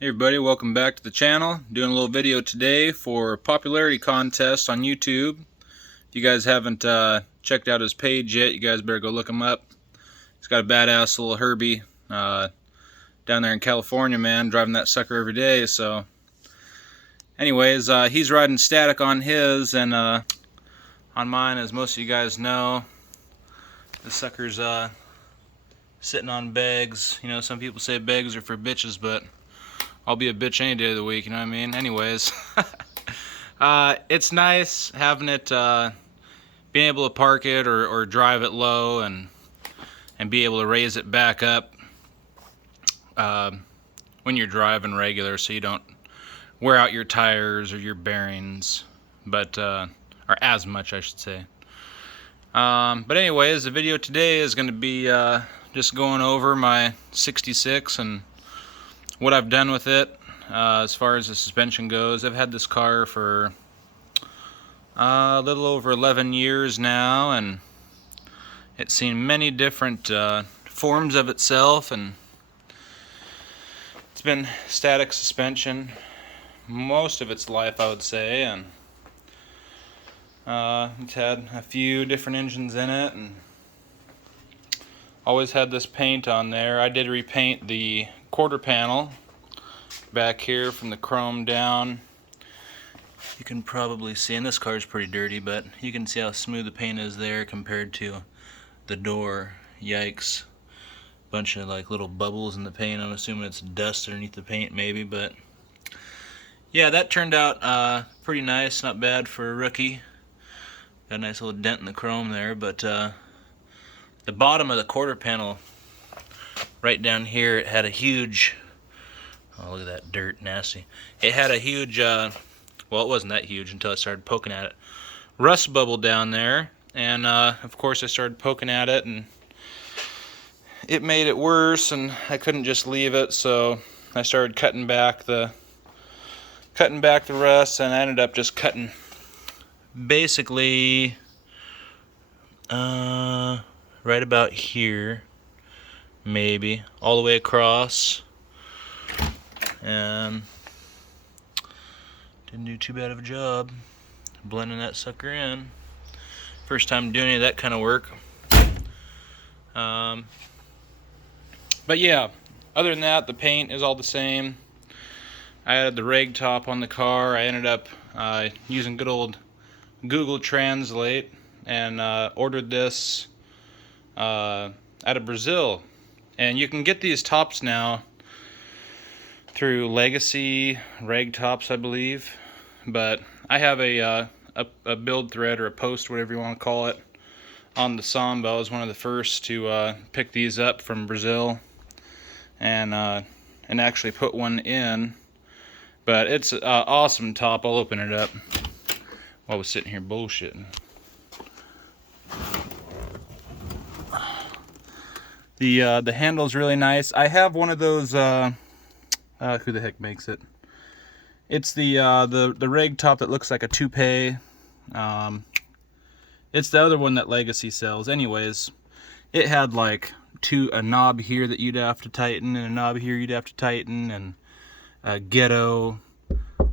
Hey everybody, welcome back to the channel. Doing a little video today for a popularity contest on YouTube. If you guys haven't checked out his page yet, you guys better go look him up. He's got a badass little Herbie down there in California, man, driving that sucker every day. So anyways, he's riding static on his, and on mine, as most of you guys know, the sucker's sitting on bags. You know, some people say bags are for bitches, but I'll be a bitch any day of the week, you know what I mean? Anyways, it's nice having it, being able to park it or drive it low and be able to raise it back up when you're driving regular, so you don't wear out your tires or your bearings, but or as much, I should say. But anyways, the video today is going to be just going over my 66 and what I've done with it as far as the suspension goes. I've had this car for a little over 11 years now, and it's seen many different forms of itself, and it's been static suspension most of its life, I would say, and it's had a few different engines in it, and always had this paint on there. I did repaint the quarter panel back here from the chrome down. You can probably see, and this car is pretty dirty, but you can see how smooth the paint is there compared to the door. Yikes. Bunch of like little bubbles in the paint. I'm assuming it's dust underneath the paint maybe, but yeah, that turned out pretty nice. Not bad for a rookie. Got a nice little dent in the chrome there, but the bottom of the quarter panel right down here, it had a huge, oh, look at that dirt, nasty. It had a huge, well, it wasn't that huge until I started poking at it. Rust bubble down there, and of course I started poking at it, and it made it worse, and I couldn't just leave it, so I started cutting back the rust, and I ended up just cutting basically right about here, maybe, all the way across. And didn't do too bad of a job blending that sucker in. First time doing any of that kind of work. But yeah, other than that, the paint is all the same. I added the rag top on the car. I ended up using good old Google Translate and ordered this out of Brazil. And you can get these tops now through Legacy rag tops, I believe, but I have a build thread or a post, whatever you want to call it, on the Samba. I was one of the first to pick these up from Brazil and actually put one in. But it's an awesome top. I'll open it up while I was sitting here bullshitting. The handle's really nice. I have one of those. Who the heck makes it? It's the rag top that looks like a toupee. It's the other one that Legacy sells. Anyways, it had like a knob here that you'd have to tighten, and a knob here you'd have to tighten, and a ghetto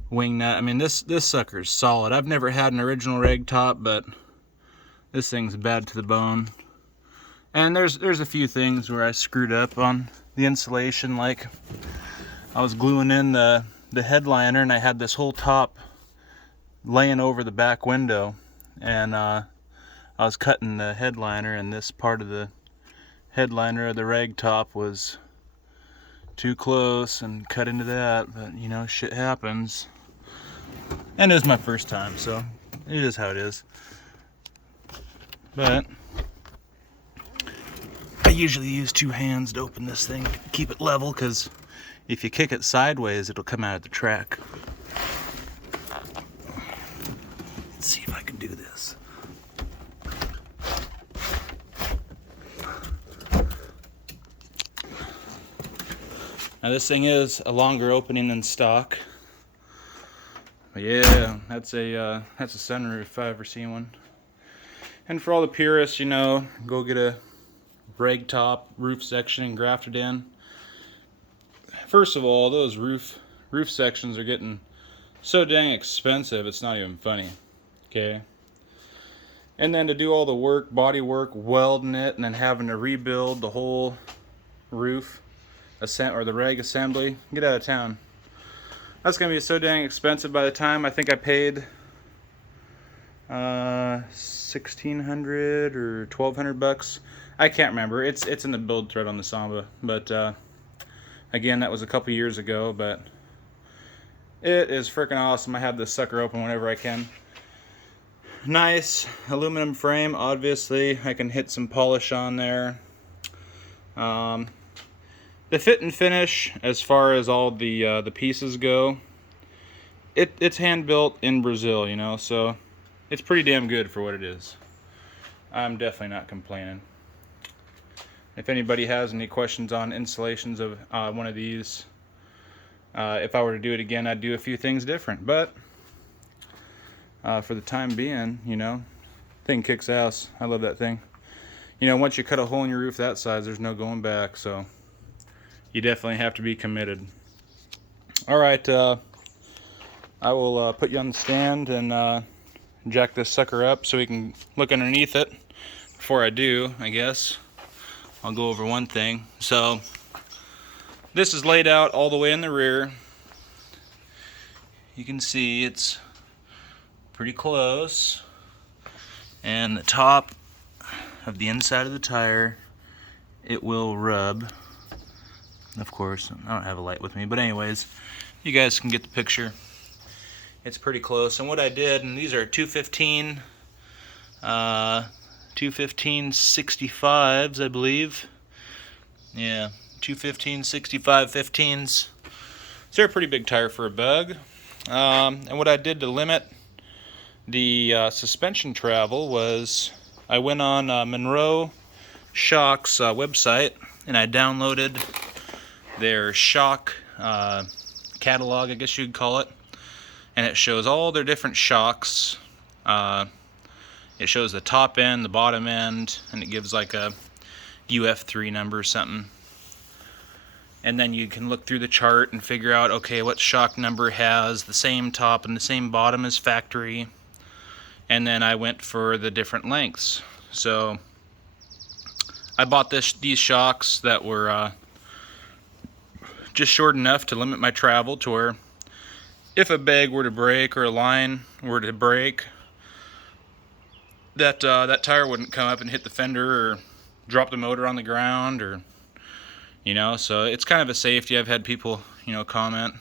wing nut. I mean, this sucker's solid. I've never had an original rag top, but this thing's bad to the bone. And there's a few things where I screwed up on the insulation, like I was gluing in the headliner, and I had this whole top laying over the back window, and I was cutting the headliner, and this part of the headliner of the rag top was too close and cut into that. But you know, shit happens, and it was my first time, so it is how it is. But I usually use two hands to open this thing to keep it level, because if you kick it sideways, it'll come out of the track. Let's see if I can do this. Now this thing is a longer opening than stock. But yeah, that's a sunroof if I ever seen one. And for all the purists, you know, go get a rag top roof section and graft it in. first of all, those roof sections are getting so dang expensive, it's not even funny. Okay? And then to do all the work, body work, welding it, and then having to rebuild the whole roof, or the rag assembly, get out of town. That's gonna be so dang expensive. By the time I think I paid $1,600 or $1,200, I can't remember. It's in the build thread on the Samba, but again, that was a couple years ago. But it is freaking awesome. I have this sucker open whenever I can. Nice aluminum frame. Obviously, I can hit some polish on there. The fit and finish, as far as all the pieces go, it's hand built in Brazil, you know, so it's pretty damn good for what it is. I'm definitely not complaining. If anybody has any questions on installations of one of these, if I were to do it again, I'd do a few things different. But for the time being, you know, thing kicks ass. I love that thing. You know, once you cut a hole in your roof that size, there's no going back. So you definitely have to be committed. All right, I will put you on the stand and jack this sucker up so we can look underneath it. Before I do, I guess I'll go over one thing. So this is laid out all the way in the rear. You can see it's pretty close, and the top of the inside of the tire, it will rub. Of course, I don't have a light with me, but anyways, you guys can get the picture. It's pretty close. And what I did, and these are 215/65s, I believe. Yeah, 215/65 15s. So they're a pretty big tire for a Bug. And what I did to limit the suspension travel was I went on Monroe Shock's website and I downloaded their shock catalog, I guess you'd call it, and it shows all their different shocks. It shows the top end, the bottom end, and it gives like a UF3 number or something. And then you can look through the chart and figure out, okay, what shock number has the same top and the same bottom as factory. And then I went for the different lengths. So I bought these shocks that were just short enough to limit my travel to where if a bag were to break or a line were to break, that tire wouldn't come up and hit the fender or drop the motor on the ground, or, you know, so it's kind of a safety. I've had people, you know, comment,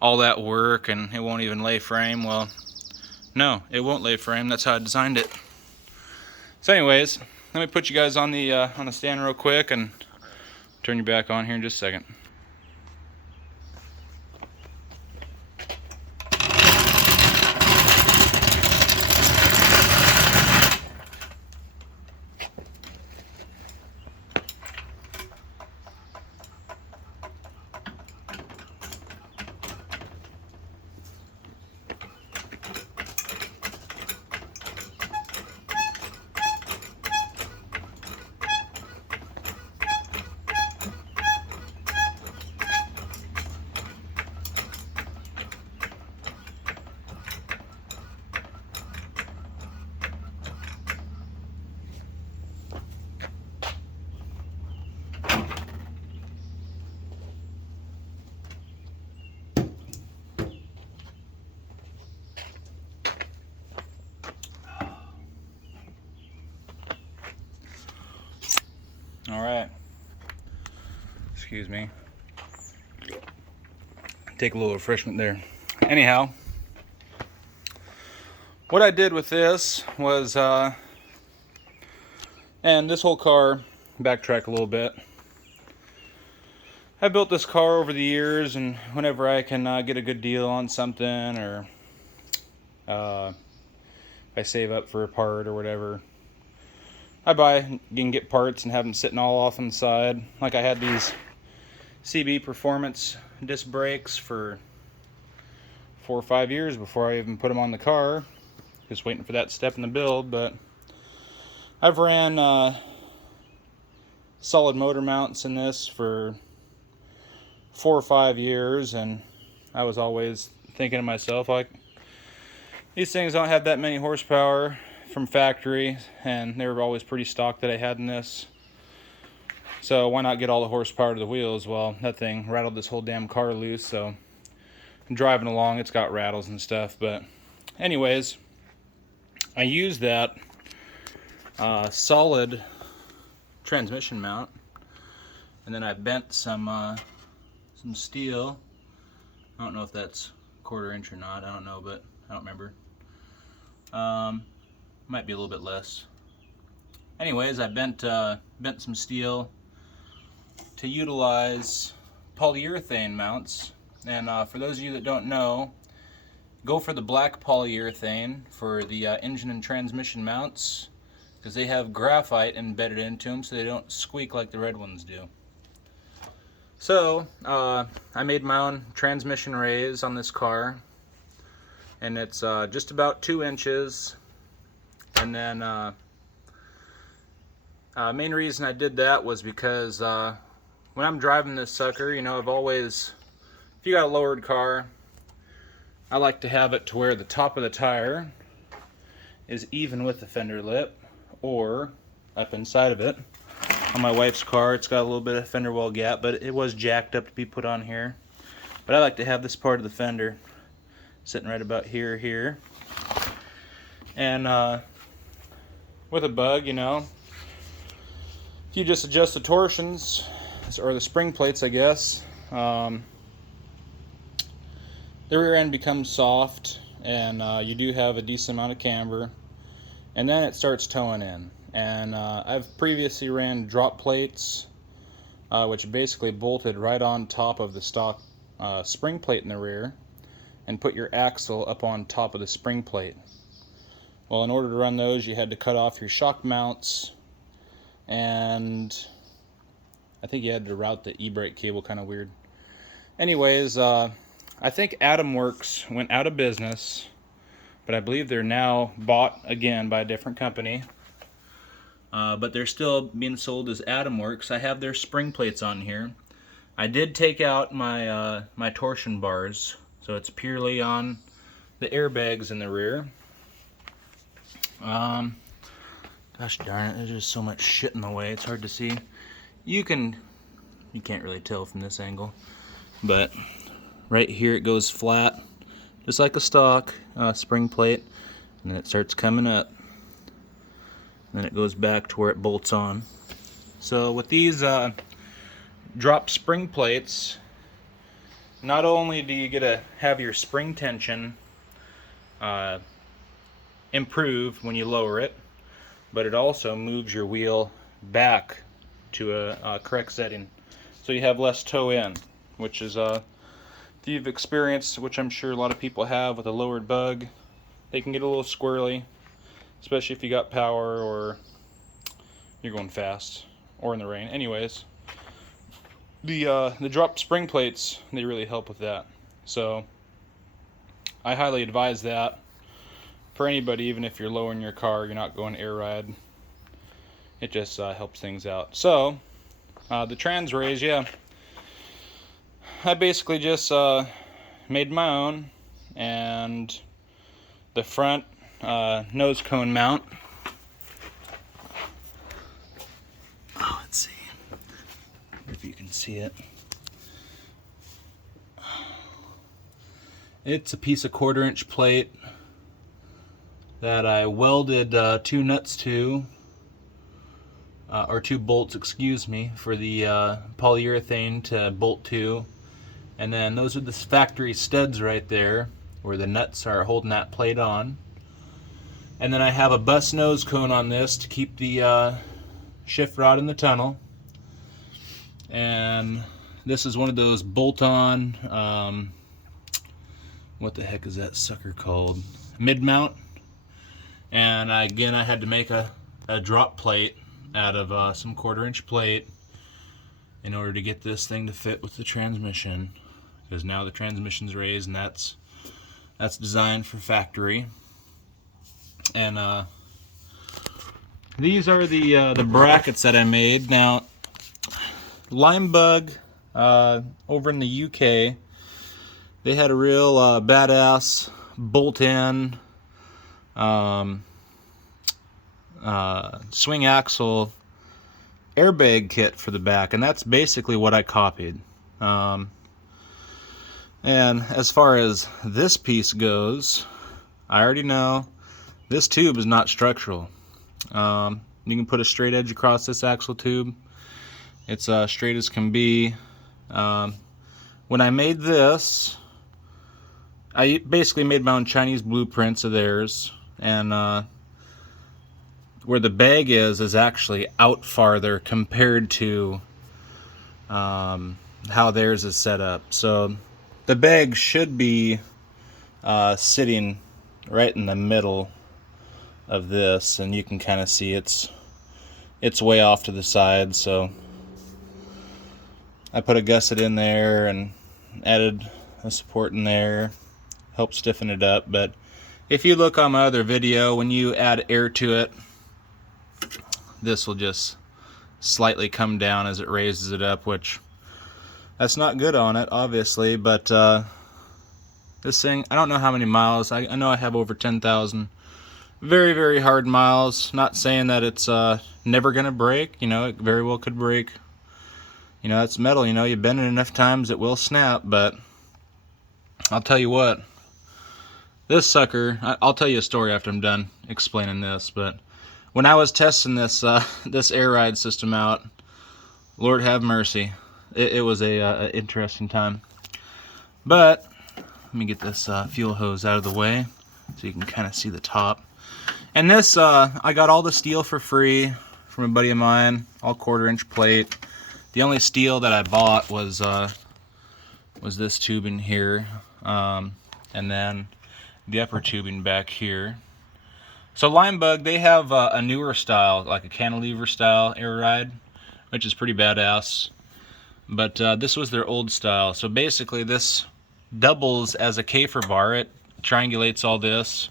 all that work and it won't even lay frame. Well, no, it won't lay frame. That's how I designed it. So anyways, let me put you guys on the stand real quick and turn you back on here in just a second. All right. Excuse me. Take a little refreshment there. Anyhow, what I did with this was, and this whole car, backtrack a little bit. I built this car over the years, and whenever I can get a good deal on something, or if I save up for a part or whatever, I buy and get parts and have them sitting all off on the side. Like I had these CB Performance disc brakes for 4 or 5 years before I even put them on the car. Just waiting for that step in the build. But I've ran solid motor mounts in this for 4 or 5 years, and I was always thinking to myself, like, these things don't have that many horsepower from factory, and they were always pretty stock that I had in this. So why not get all the horsepower to the wheels? Well, that thing rattled this whole damn car loose, so I'm driving along, it's got rattles and stuff. But anyways, I used that solid transmission mount, and then I bent some steel. I don't know if that's 1/4 inch or not, I don't know, but I don't remember. Might be a little bit less. Anyways, I bent some steel to utilize polyurethane mounts. And for those of you that don't know, go for the black polyurethane for the engine and transmission mounts, because they have graphite embedded into them so they don't squeak like the red ones do. So I made my own transmission raise on this car, and it's just about 2 inches. And then main reason I did that was because when I'm driving this sucker, you know, I've always, if you got a lowered car, I like to have it to where the top of the tire is even with the fender lip, or up inside of it. On my wife's car, it's got a little bit of fender well gap, but it was jacked up to be put on here. But I like to have this part of the fender sitting right about here. And with a bug, you know, if you just adjust the torsions, or the spring plates, I guess, the rear end becomes soft, and you do have a decent amount of camber, and then it starts towing in. And I've previously ran drop plates, which basically bolted right on top of the stock spring plate in the rear, and put your axle up on top of the spring plate. Well, in order to run those, you had to cut off your shock mounts, and I think you had to route the e-brake cable kind of weird. Anyways, I think Atom Works went out of business, but I believe they're now bought again by a different company. But they're still being sold as Atom Works. I have their spring plates on here. I did take out my my torsion bars, so it's purely on the airbags in the rear. Gosh darn it, there's just so much shit in the way, it's hard to see. You can't really tell from this angle, but right here it goes flat, just like a stock spring plate, and then it starts coming up, and then it goes back to where it bolts on. So with these drop spring plates, not only do you get to have your spring tension improve when you lower it, but it also moves your wheel back to a correct setting, so you have less toe in, which is if you've experienced, which I'm sure a lot of people have with a lowered bug, they can get a little squirrely, especially if you got power or you're going fast or in the rain. Anyways, the drop spring plates, they really help with that, so I highly advise that for anybody. Even if you're lowering your car, you're not going air ride, it just helps things out. So the trans raise, yeah, I basically just made my own, and the front nose cone mount, let's see if you can see it. It's a piece of 1/4 inch plate that I welded 2 nuts to, or 2 bolts, excuse me, for the polyurethane to bolt to. And then those are the factory studs right there, where the nuts are holding that plate on. And then I have a bus nose cone on this to keep the shift rod in the tunnel. And this is one of those bolt-on, what the heck is that sucker called? Mid-mount. And again, I had to make a drop plate out of some 1/4 inch plate in order to get this thing to fit with the transmission, because now the transmission's raised, and that's designed for factory. And these are the brackets that I made. Now, Limebug over in the UK, they had a real badass bolt-in swing axle airbag kit for the back, and that's basically what I copied. And as far as this piece goes, I already know this tube is not structural. You can put a straight edge across this axle tube. It's straight as can be. When I made this, I basically made my own Chinese blueprints of theirs, and where the bag is actually out farther compared to how theirs is set up. So the bag should be sitting right in the middle of this, and you can kind of see it's way off to the side. So I put a gusset in there and added a support in there, helped stiffen it up. But if you look on my other video, when you add air to it, this will just slightly come down as it raises it up, which that's not good on it, obviously. But this thing, I don't know how many miles. I know I have over 10,000 very, very hard miles. Not saying that it's never gonna break. You know, it very well could break. You know, it's metal. You know, you bend it enough times, it will snap. But I'll tell you what, this sucker, I'll tell you a story after I'm done explaining this. But when I was testing this this air ride system out, Lord have mercy, it was a interesting time. But let me get this fuel hose out of the way so you can kind of see the top. And this, I got all the steel for free from a buddy of mine, all 1/4-inch plate. The only steel that I bought was this tubing here, and then the upper tubing back here. So Limebug, they have a newer style, like a cantilever style air ride, which is pretty badass. But this was their old style. So basically this doubles as a Kafer bar. It triangulates all this,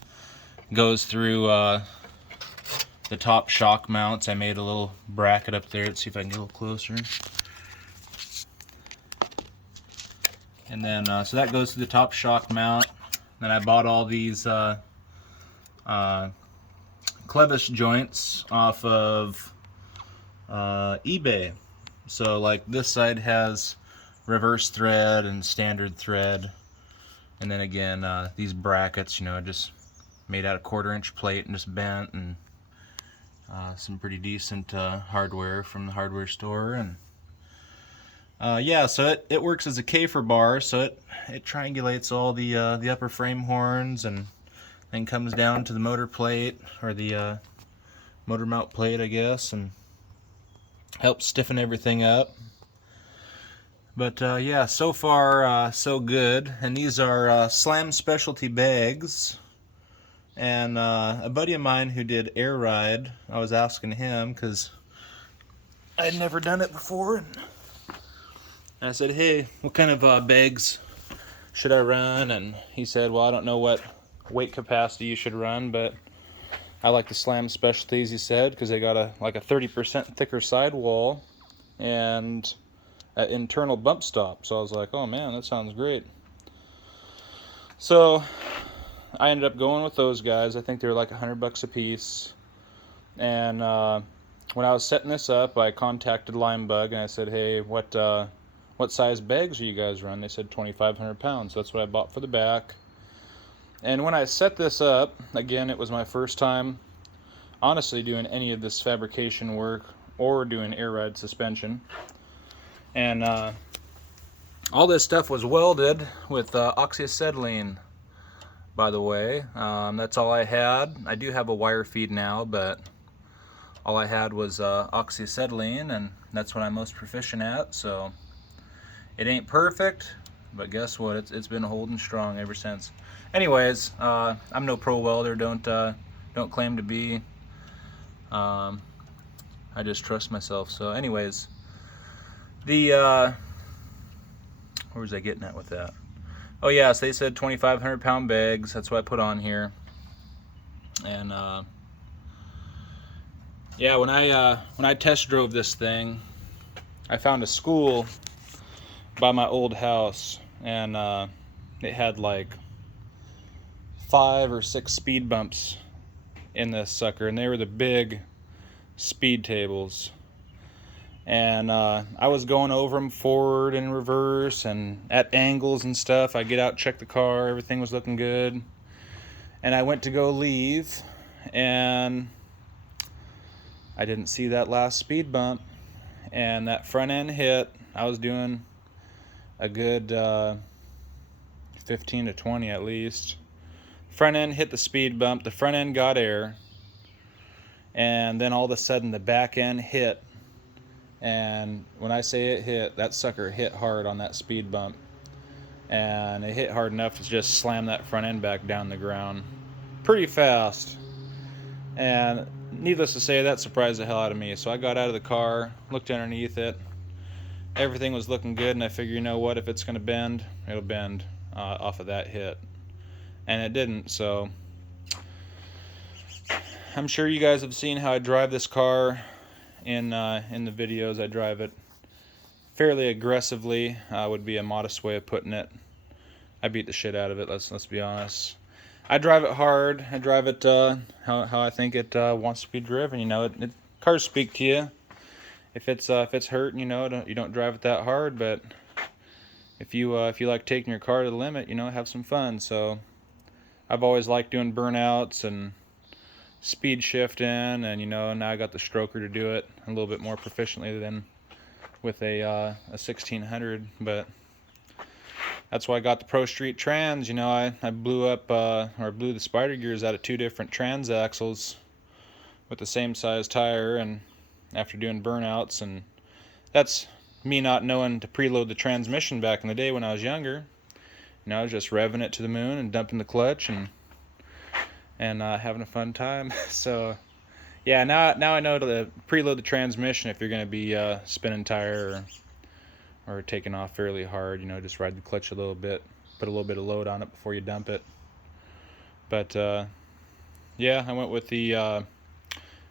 goes through the top shock mounts. I made a little bracket up there. Let's see if I can get a little closer. And then, so that goes to the top shock mount. Then I bought all these clevis joints off of eBay. So like this side has reverse thread and standard thread, and then again these brackets, you know, just made out of 1/4-inch plate and just bent, and some pretty decent hardware from the hardware store. And yeah, so it works as a Kafer bar, so it triangulates all the upper frame horns, and then comes down to the motor plate, or the motor mount plate, I guess, and helps stiffen everything up. But yeah, so far so good. And these are Slam Specialty bags. And a buddy of mine who did air ride, I was asking him because I had never done it before, and I said, hey, what kind of bags should I run? And he said, well, I don't know what weight capacity you should run, but I like the Slam Specialties, he said, because they got like a 30% thicker sidewall and an internal bump stop. So I was like, oh man, that sounds great. So I ended up going with those guys. I think they were like $100 a piece. And when I was setting this up, I contacted Limebug and I said, hey, what size bags are you guys run? They said 2,500 pounds. That's what I bought for the back. And when I set this up, again, it was my first time honestly doing any of this fabrication work or doing air ride suspension. And all this stuff was welded with oxyacetylene, by the way. That's all I had. I do have a wire feed now, but all I had was oxyacetylene, and that's what I'm most proficient at. So it ain't perfect, but guess what? It's been holding strong ever since. Anyways, I'm no pro welder. Don't claim to be. I just trust myself. So, anyways, where was I getting at with that? Oh yeah, so they said 2,500 pound bags. That's what I put on here. And yeah, when I test drove this thing, I found a school by my old house, and it had like 5 or 6 speed bumps in this sucker, and they were the big speed tables. And I was going over them forward and reverse and at angles and stuff. I get out, check the car, everything was looking good. And I went to go leave, and I didn't see that last speed bump. And that front end hit. I was doing a good 15 to 20 at least. Front end hit the speed bump. The front end got air. And then all of a sudden the back end hit. And when I say it hit, that sucker hit hard on that speed bump. And it hit hard enough to just slam that front end back down the ground pretty fast. And needless to say, that surprised the hell out of me. So I got out of the car, looked underneath it. Everything was looking good, and I figured, you know what, if it's going to bend, it'll bend off of that hit. And it didn't, so I'm sure you guys have seen how I drive this car in the videos. I drive it fairly aggressively, would be a modest way of putting it. I beat the shit out of it, let's be honest. I drive it hard. I drive it how I think it wants to be driven. You know, cars speak to you. If it's hurting, you know, you don't drive it that hard. But if you like taking your car to the limit, you know, have some fun. So I've always liked doing burnouts and speed shifting, and you know, now I got the stroker to do it a little bit more proficiently than with a 1600. But that's why I got the Pro Street Trans. You know, I blew up blew the spider gears out of 2 different trans axles with the same size tire, and after doing burnouts, and that's me not knowing to preload the transmission back in the day when I was younger. You know, I was just revving it to the moon and dumping the clutch and having a fun time. So yeah, now I know to preload the transmission if you're going to be spinning tire or taking off fairly hard. You know, just ride the clutch a little bit, put a little bit of load on it before you dump it. But yeah, I went with the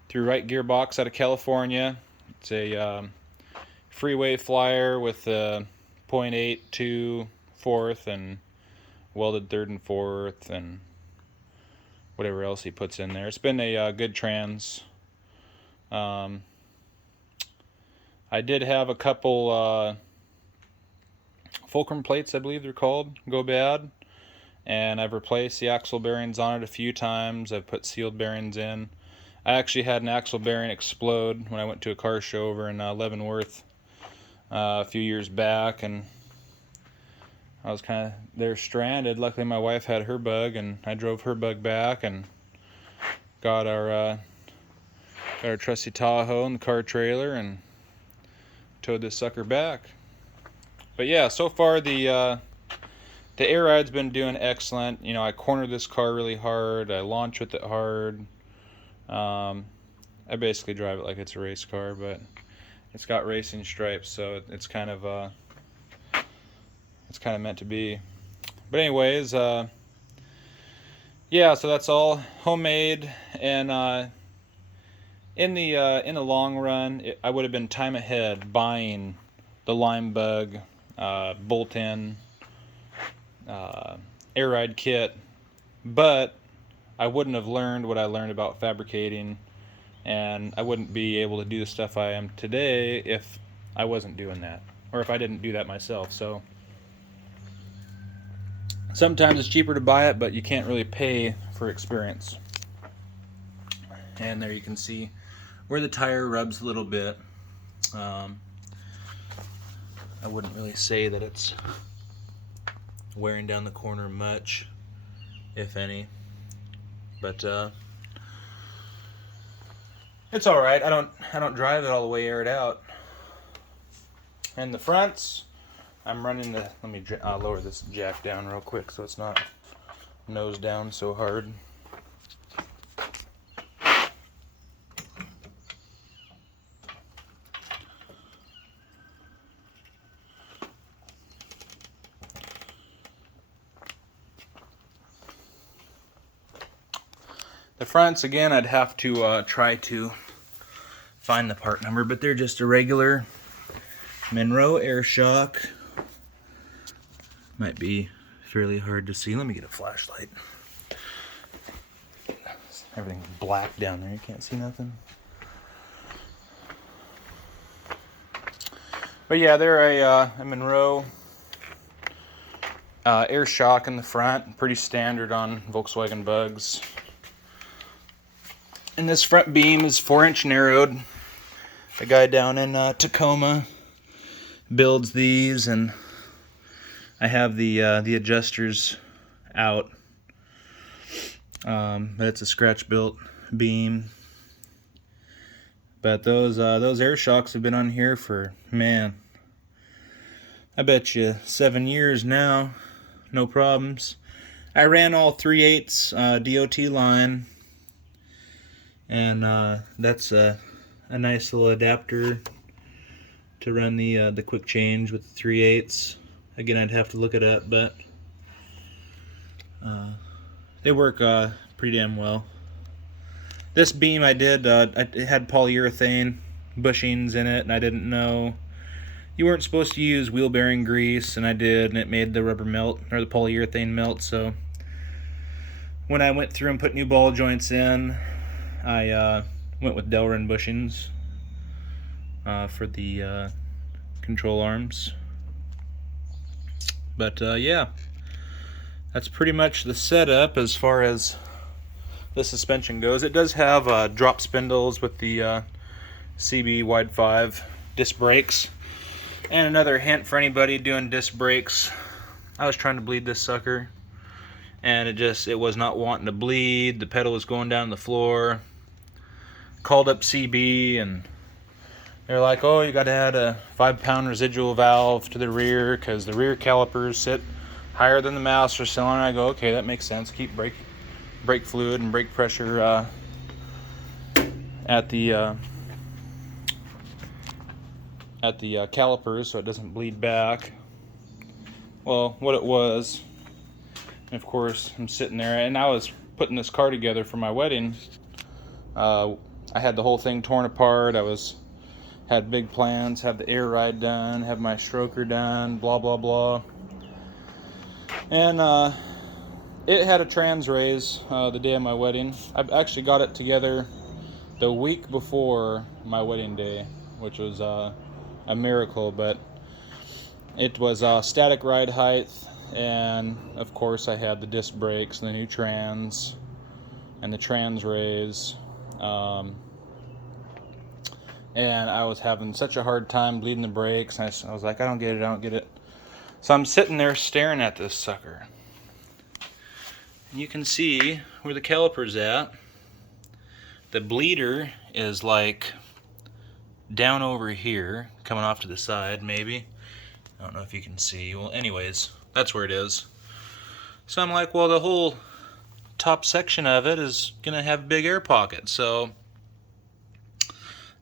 through right gearbox out of California. It's a freeway flyer with a 0.82 fourth and welded 3rd and 4th and whatever else he puts in there. It's been a good trans. I did have a couple fulcrum plates, I believe they're called, go bad, and I've replaced the axle bearings on it a few times. I've put sealed bearings in. I actually had an axle bearing explode when I went to a car show over in Leavenworth a few years back, and I was kind of there stranded. Luckily my wife had her bug, and I drove her bug back and got our trusty Tahoe and the car trailer and towed this sucker back. But yeah, so far the air ride's been doing excellent. You know, I cornered this car really hard. I launch with it hard. I basically drive it like it's a race car, but it's got racing stripes, so it's kind of meant to be. But anyways, yeah, so that's all homemade, and in the long run, I would have been time ahead buying the Lime Bug bolt-in air ride kit, but I wouldn't have learned what I learned about fabricating, and I wouldn't be able to do the stuff I am today if I wasn't doing that, or if I didn't do that myself. So sometimes it's cheaper to buy it, but you can't really pay for experience. And there you can see where the tire rubs a little bit. I wouldn't really say that it's wearing down the corner much, if any, but it's all right. I don't drive it all the way aired out. And the fronts, I'm running the. Let me lower this jack down real quick so it's not nose down so hard. The fronts, again, I'd have to try to find the part number, but they're just a regular Monroe air shock Might be fairly hard to see. Let me get a flashlight. Everything's black down there. You can't see nothing. But yeah, they're a Monroe air shock in the front. Pretty standard on Volkswagen Bugs. And this front beam is 4-inch narrowed. A guy down in Tacoma builds these, and I have the adjusters out. But it's a scratch built beam. But those air shocks have been on here for, man, I bet you 7 years now, no problems. I ran all 3/8 DOT line, and that's a nice little adapter to run the quick change with the 3/8. Again, I'd have to look it up, but they work pretty damn well. This beam I did, it had polyurethane bushings in it, and I didn't know you weren't supposed to use wheel bearing grease, and I did, and it made the rubber melt, or the polyurethane melt. So when I went through and put new ball joints in, I went with Delrin bushings for the control arms. But yeah, that's pretty much the setup as far as the suspension goes. It does have drop spindles with the CB Wide 5 disc brakes. And another hint for anybody doing disc brakes, I was trying to bleed this sucker, and it was not wanting to bleed. The pedal was going down the floor. Called up CB, and they're like, oh, you got to add a 5-pound residual valve to the rear because the rear calipers sit higher than the master cylinder. I go, okay, that makes sense. Keep brake fluid and brake pressure at the calipers so it doesn't bleed back. Well, what it was, and of course I'm sitting there, and I was putting this car together for my wedding. I had the whole thing torn apart. Had big plans, have the air ride done, have my stroker done, blah blah blah. And it had a trans raise the day of my wedding. I actually got it together the week before my wedding day, which was a miracle, but it was static ride height, and of course I had the disc brakes and the new trans and the trans raise, and I was having such a hard time bleeding the brakes, and I was like, I don't get it. So I'm sitting there staring at this sucker. You can see where the caliper's at. The bleeder is like down over here, coming off to the side, maybe. I don't know if you can see. Well, anyways, that's where it is. So I'm like, well, the whole top section of it is gonna have big air pockets. So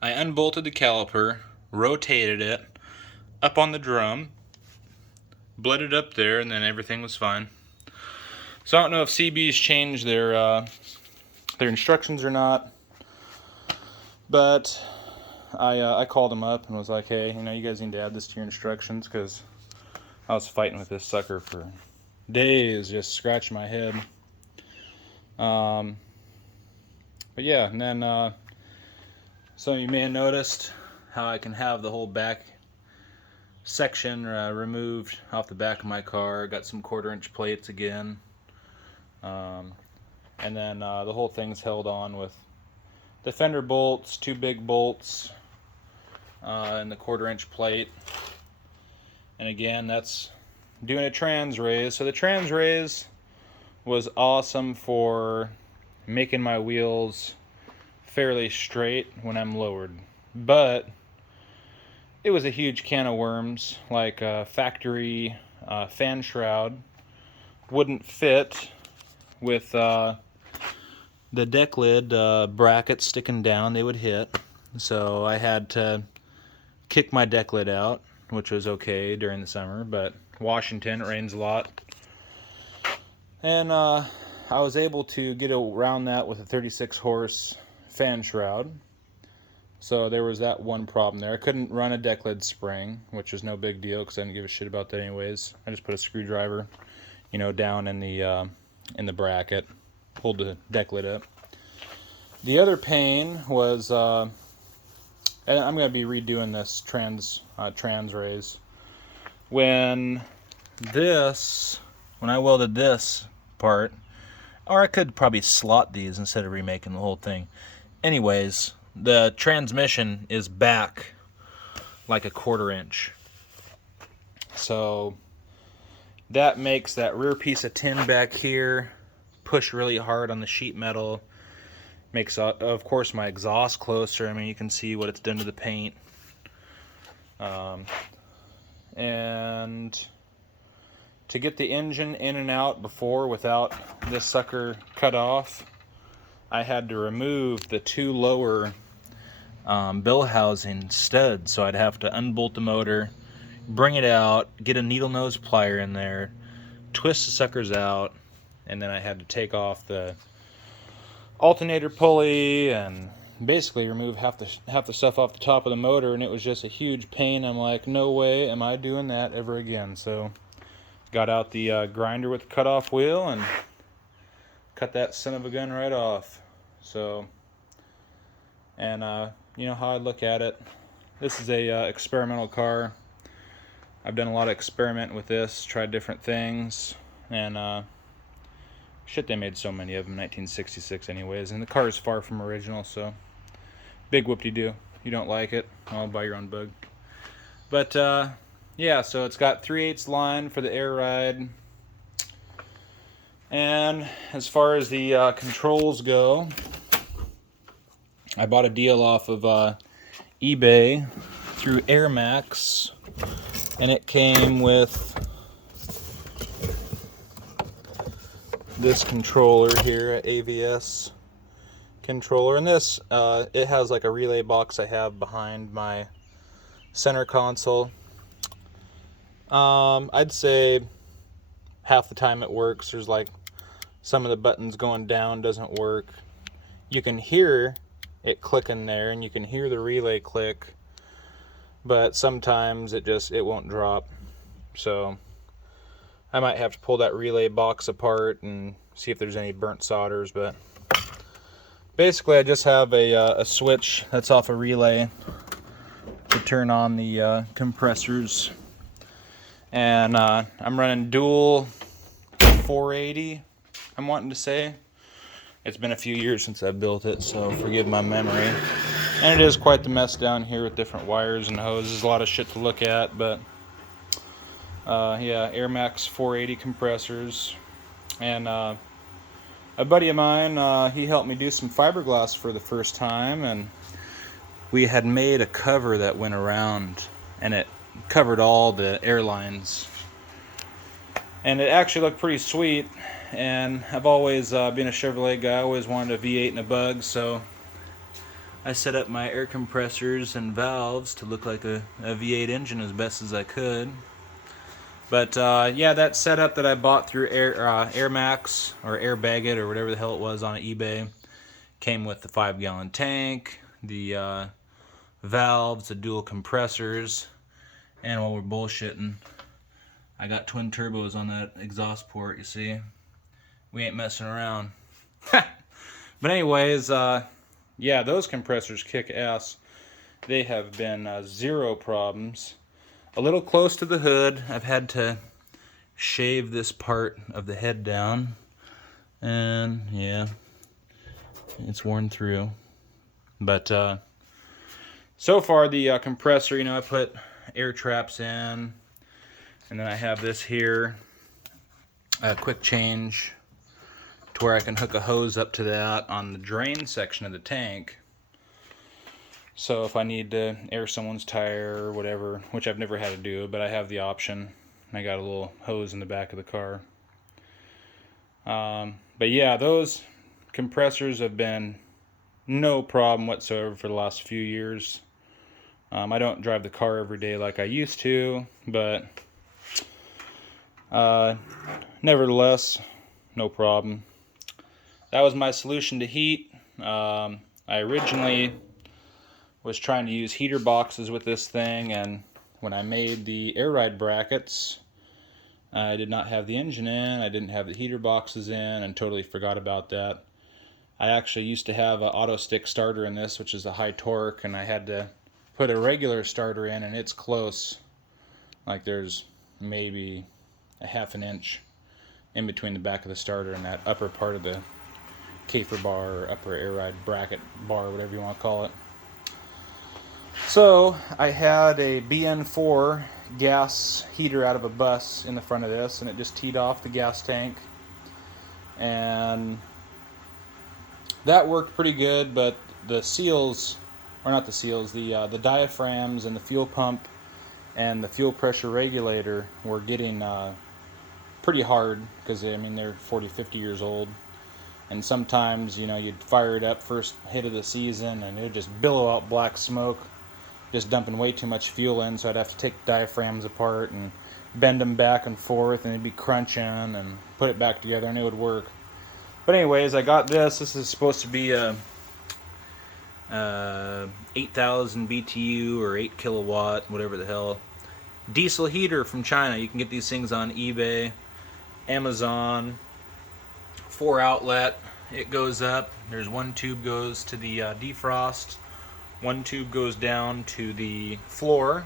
I unbolted the caliper, rotated it up on the drum, bled it up there, and then everything was fine. So I don't know if CB's changed their instructions or not, but I called them up and was like, hey, you guys need to add this to your instructions, because I was fighting with this sucker for days, just scratching my head. But yeah, and then so you may have noticed how I can have the whole back section removed off the back of my car. Got some 1/4-inch plates again. And then the whole thing's held on with the fender bolts, 2 big bolts, and the 1/4-inch plate. And again, that's doing a trans raise. So the trans raise was awesome for making my wheels fairly straight when I'm lowered, but it was a huge can of worms. Like a factory fan shroud wouldn't fit with the deck lid brackets sticking down. They would hit, so I had to kick my deck lid out, which was okay during the summer, but Washington, it rains a lot. And I was able to get around that with a 36 horse fan shroud, So there was that one problem there. I couldn't run a deck lid spring, which was no big deal because I didn't give a shit about that anyways. I just put a screwdriver, you know, down in the bracket, pulled the deck lid up. The other pain was, and I'm going to be redoing this trans raise. When I welded this part, or I could probably slot these instead of remaking the whole thing. Anyways, the transmission is back like a 1/4 inch. So that makes that rear piece of tin back here push really hard on the sheet metal. Makes, of course, my exhaust closer. I mean, you can see what it's done to the paint. And to get the engine in and out before without this sucker cut off, I had to remove the 2 lower bill housing studs. So I'd have to unbolt the motor, bring it out, get a needle nose plier in there, twist the suckers out, and then I had to take off the alternator pulley and basically remove half the stuff off the top of the motor, and it was just a huge pain. I'm like, no way am I doing that ever again. So got out the grinder with the cutoff wheel and cut that son of a gun right off. So, and you know how I look at it, this is a experimental car. I've done a lot of experimenting with this, tried different things, and shit, they made so many of them in 1966 anyways, and the car is far from original, so big whoop-de-doo. You don't like it, I'll buy your own bug. But yeah, so it's got 3/8 line for the air ride. And as far as the controls go, I bought a deal off of eBay through AirMax, and it came with this controller here, at Avs Controller, and this it has like a relay box I have behind my center console. I'd say half the time it works. There's like some of the buttons going down doesn't work. You can hear it clicking there, and you can hear the relay click, but sometimes it won't drop. So I might have to pull that relay box apart and see if there's any burnt solders, but basically I just have a switch that's off a relay to turn on the compressors, and I'm running dual 480, I'm wanting to say. It's been a few years since I built it, so forgive my memory. And it is quite the mess down here with different wires and hoses, a lot of shit to look at, but yeah, AirMax 480 compressors. And a buddy of mine, he helped me do some fiberglass for the first time, and we had made a cover that went around, and it covered all the airlines. And it actually looked pretty sweet, and I've always been a Chevrolet guy. I always wanted a V8 and a bug, so I set up my air compressors and valves to look like a V8 engine as best as I could. But yeah, that setup that I bought through AirMax or Airbag It or whatever the hell it was on eBay came with the 5-gallon tank, the valves, the dual compressors, and while we're bullshitting, I got twin turbos on that exhaust port, you see. We ain't messing around. But anyways, yeah, those compressors kick ass. They have been zero problems. A little close to the hood, I've had to shave this part of the head down, and yeah, it's worn through. But so far the compressor, you know, I put air traps in, and then I have this here, a quick change to where I can hook a hose up to that on the drain section of the tank. So if I need to air someone's tire or whatever, which I've never had to do, but I have the option. I got a little hose in the back of the car. But yeah, those compressors have been no problem whatsoever for the last few years. I don't drive the car every day like I used to, but nevertheless, no problem. That was my solution to heat. I originally was trying to use heater boxes with this thing, and when I made the air ride brackets, I did not have the engine in, I didn't have the heater boxes in, and totally forgot about that. I actually used to have an auto stick starter in this, which is a high torque, and I had to put a regular starter in, and it's close. Like there's maybe a half an inch in between the back of the starter and that upper part of the Kafer bar or upper air ride bracket bar, whatever you want to call it. So I had a BN4 gas heater out of a bus in the front of this, and it just teed off the gas tank, and that worked pretty good. But the seals, or not the seals, the diaphragms and the fuel pump and the fuel pressure regulator were getting pretty hard, because I mean they're 40-50 years old, and sometimes, you know, you'd fire it up first hit of the season and it'd just billow out black smoke, just dumping way too much fuel in. So I'd have to take the diaphragms apart and bend them back and forth, and it'd be crunching, and put it back together, and it would work. But anyways, I got this. This is supposed to be a 8,000 BTU or 8 kilowatt, whatever the hell, diesel heater from China. You can get these things on eBay, Amazon. 4 outlet. It goes up. There's one tube goes to the defrost. One tube goes down to the floor.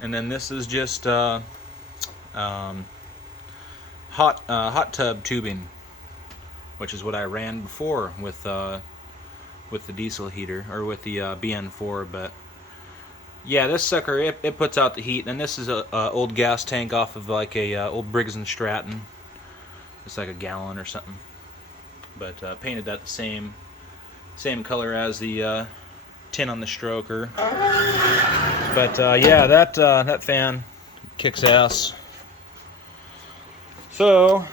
And then this is just hot tub tubing, which is what I ran before with the diesel heater, or with the BN4. But yeah, this sucker, it puts out the heat. And this is a old gas tank off of like a old Briggs & Stratton. It's like a gallon or something. But painted that the same color as the tin on the stroker. But yeah, that fan kicks ass. So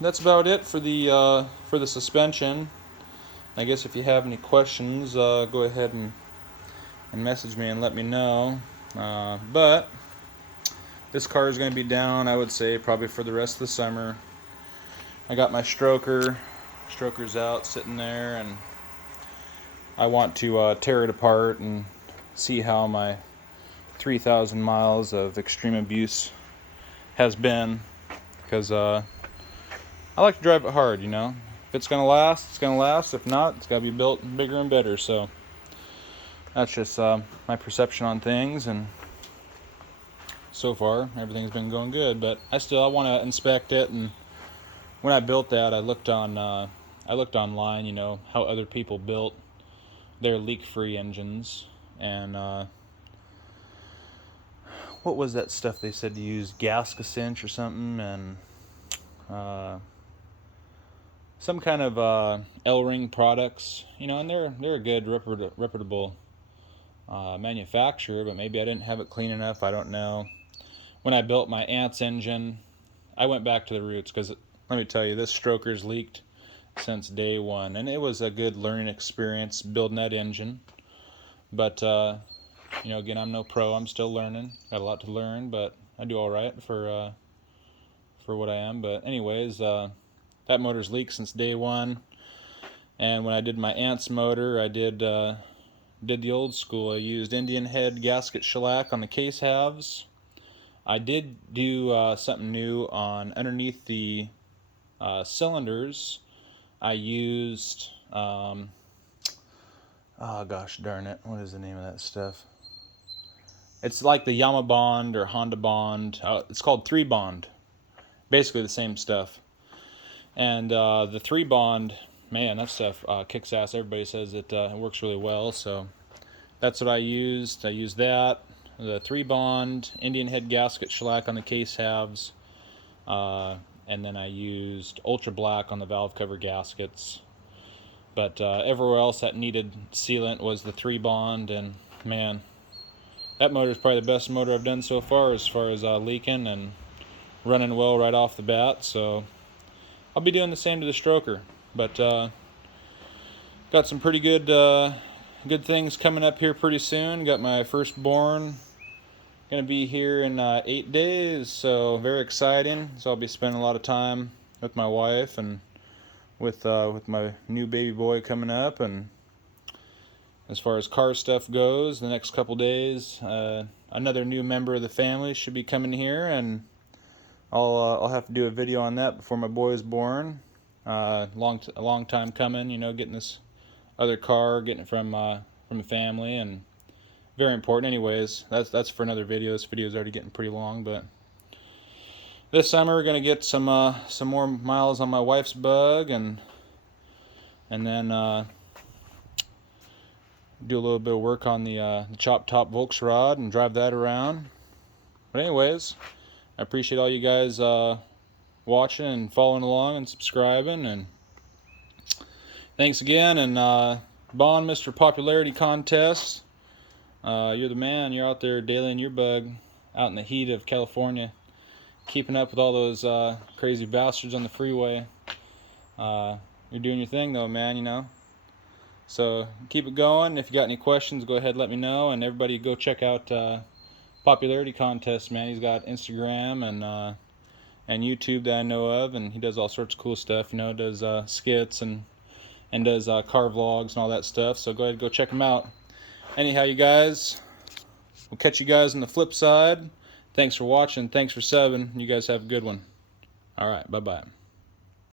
that's about it for the suspension. I guess if you have any questions, go ahead and message me and let me know. But this car is going to be down, I would say, probably for the rest of the summer. I got my stroker's out sitting there, and I want to tear it apart and see how my 3,000 miles of extreme abuse has been, because I like to drive it hard, you know. If it's gonna last, it's gonna last. If not, it's gotta be built bigger and better. So that's just my perception on things, and so far everything's been going good. But I want to inspect it, and when I built that, I looked online, you know, how other people built their leak-free engines, and what was that stuff they said to use? Gasca-cinch or something, and some kind of L-ring products, you know, and they're a good reputable manufacturer, but maybe I didn't have it clean enough. I don't know. When I built my aunt's engine, I went back to the roots, because let me tell you, this stroker's leaked since day one, and it was a good learning experience building that engine. But you know, again, I'm no pro. I'm still learning. Got a lot to learn, but I do all right for what I am. But anyways, that motor's leaked since day one. And when I did my aunt's motor, I did the old school. I used Indian head gasket shellac on the case halves. I did do something new on underneath the cylinders. I used oh gosh darn it, what is the name of that stuff? It's like the Yama Bond or Honda Bond. It's called 3 Bond. Basically the same stuff. And the 3 Bond, man, that stuff kicks ass. Everybody says it works really well, so that's what I used. I used that, the 3 Bond, Indian head gasket shellac on the case halves, and then I used ultra black on the valve cover gaskets. But everywhere else that needed sealant was the 3 Bond, and man, that motor is probably the best motor I've done so far as leaking and running well right off the bat. So I'll be doing the same to the stroker. But got some pretty good things coming up here pretty soon. Got my firstborn gonna be here in 8 days, so very exciting. So I'll be spending a lot of time with my wife and with my new baby boy coming up, and as far as car stuff goes, the next couple days, another new member of the family should be coming here, and I'll have to do a video on that before my boy is born. A long time coming, you know, getting this other car, getting it from a family, and very important. Anyways, that's for another video. This video is already getting pretty long, but this summer we're gonna get some more miles on my wife's bug, and then do a little bit of work on the chop top Volksrad and drive that around. But anyways, I appreciate all you guys watching and following along and subscribing, and thanks again. And Bond Mr. Popularity Contest, you're the man. You're out there dailying your bug out in the heat of California, keeping up with all those crazy bastards on the freeway. You're doing your thing though, man, you know. So keep it going. If you got any questions, go ahead and let me know. And everybody go check out Popularity Contest, man. He's got Instagram and YouTube that I know of, and he does all sorts of cool stuff, you know, does skits and does car vlogs and all that stuff. So go ahead and go check him out. Anyhow, you guys, we'll catch you guys on the flip side. Thanks for watching. Thanks for subbing. You guys have a good one. All right, bye-bye.